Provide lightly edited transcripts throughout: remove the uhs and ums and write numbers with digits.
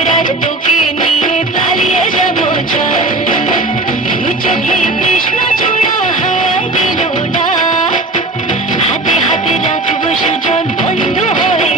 নাগরাজ তোকে নিয়ে পালিয়ে যাবো চল দু চোখে কৃষ্ণ চূড়া হায় দিল না হাতে হাতে রাখবো সুজন বন্ধু হয়ে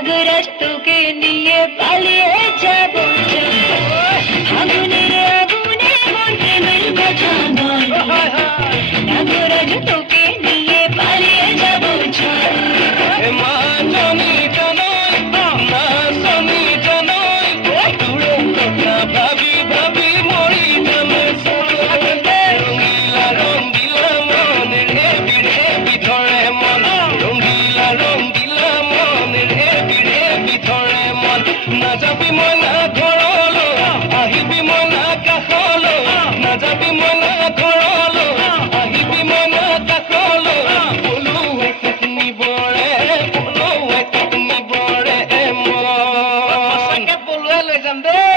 নাগরাজ তোকে নিয়ে পালিয়ে যাবো আগুনের আগুনে মন প্রেমের কথা বল নাগরাজ তোকে নিয়ে পালিয়ে যাবো ভাবি ভাবি মরি যাবে রঙ্গিলা রঙ্গিলা মন রে বিড়ে বিধরে মন রঙ্গিলা রঙ্গিলা মন রে বিড়ে বিধরে মন নাযাবি মই না ঘৰলৈ আহিবি মই না কাষলৈ নাযাবি মই না ঘৰলৈ আহিবি মই না কাষলৈ পলুৱে কাক নিবৰে মন সঁচাকে পলুৱে লৈ যাম দেই